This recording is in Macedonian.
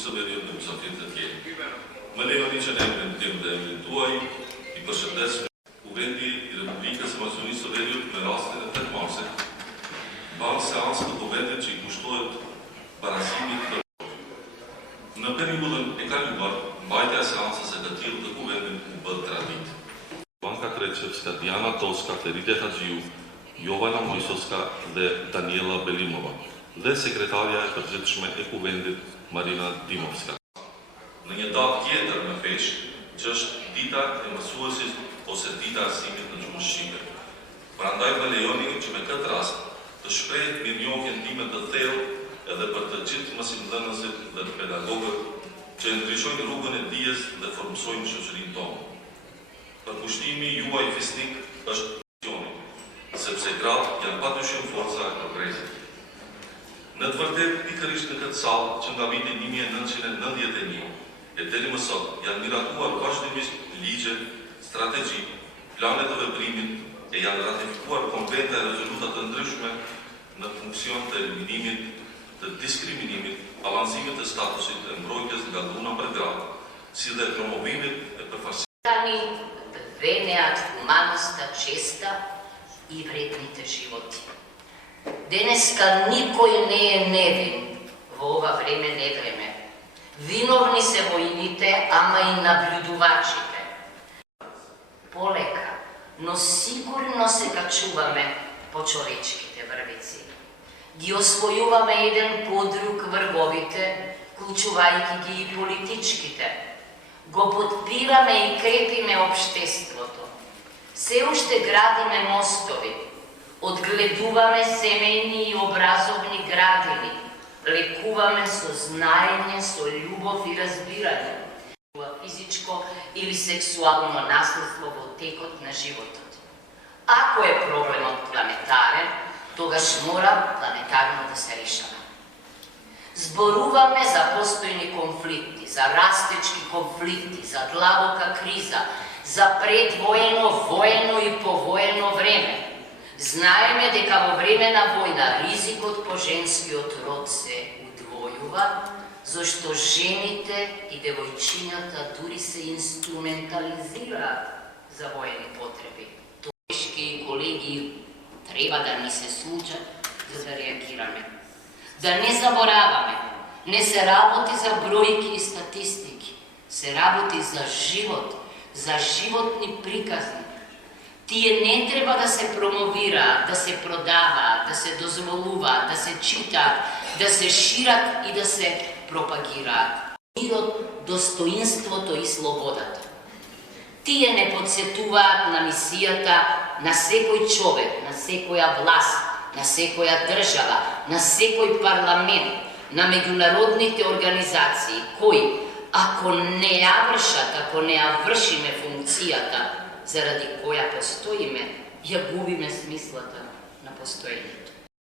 се ведиот на Мусафирите тие. Малева ниче не емплементирам да емплементуај и пашатес увенди и Република се масони се ведиот ме растене тет марсе. Бан сеанска доведе, че и поштојат барасимите. На периоден екалюбар, бајте сеанса се датил да го венден у Белградит. Банка Кречевска, Диана Тоска, Терите Хаджију, Јована Мојсовска де Даниела Белимова, де секретарија е пржечме екувендит Марина Димовска. На një datë tjetër me fesh, që është dita e mësuesit ose dita arsimit në gjuhën shqipe. Prandaj më lejoni që me këtë rast të shpreh mirënjohjen time të thellë edhe për të gjithë mësimdhënësit dhe të pedagogët që ndryshojnë rrugën e dijes dhe formsojnë shoqërinë tonë. Përkushtimi juaj fisnik është misioni, sepse gratë janë padyshim forca e progresit. Në të vërtetë pikërisht në këtë sallë që nga viti 1991 e deri më sot janë miratuar vazhdimisht ligje, strategji, plane të veprimit e janë ratifikuar konvente e rezoluta të ndryshme në funksion të eliminimit të diskriminimit, balancimit të statusit të mbrojtjes nga dhuna për gratë, si dhe promovimit e përfaqësimit. Венеат хуманоста, честа и вредните животи. Денеска никој не е невин во ова време невреме. Виновни се воините, ама и наблюдувачите. Полека, но сигурно се качуваме по човечките врвици. Ги освојуваме еден по друг врвовите, клучувајќи ги и политичките. Го подпираме и крепиме општеството. Се уште градиме мостови, одгледуваме семејни и образовни градини, лекуваме со знаење, со љубов и разбирање, физичко или сексуално наследство во текот на животот. Ако е проблемот планетарен, тогаш мора планетарно да се решава. Зборуваме за постојни конфликти, за растечки конфликти, за длабока криза, за предвоено, воено и повоено време. Знаеме дека во време на војна ризикот по женскиот род се удвојува, зашто жените и девојчињата дури се инструментализираат за воени потреби. Тошки и колеги треба да ни се случат за да реагираме. Да не забораваме, не се работи за бројки и статистики, се работи за живот, за животни приказни. Тие не треба да се промовираат, да се продаваат, да се дозволуваат, да се читаат, да се шират и да се пропагираат. Мирот, достоинството и слободата. Тие не подсетуваат на мисијата на секој човек, на секоја власт, на секоја држава, на секој парламент, на меѓународните организации, кои, ако не ја вршат, ако не ја вршиме функцијата заради која постоиме, ја губиме смислата на постоењето.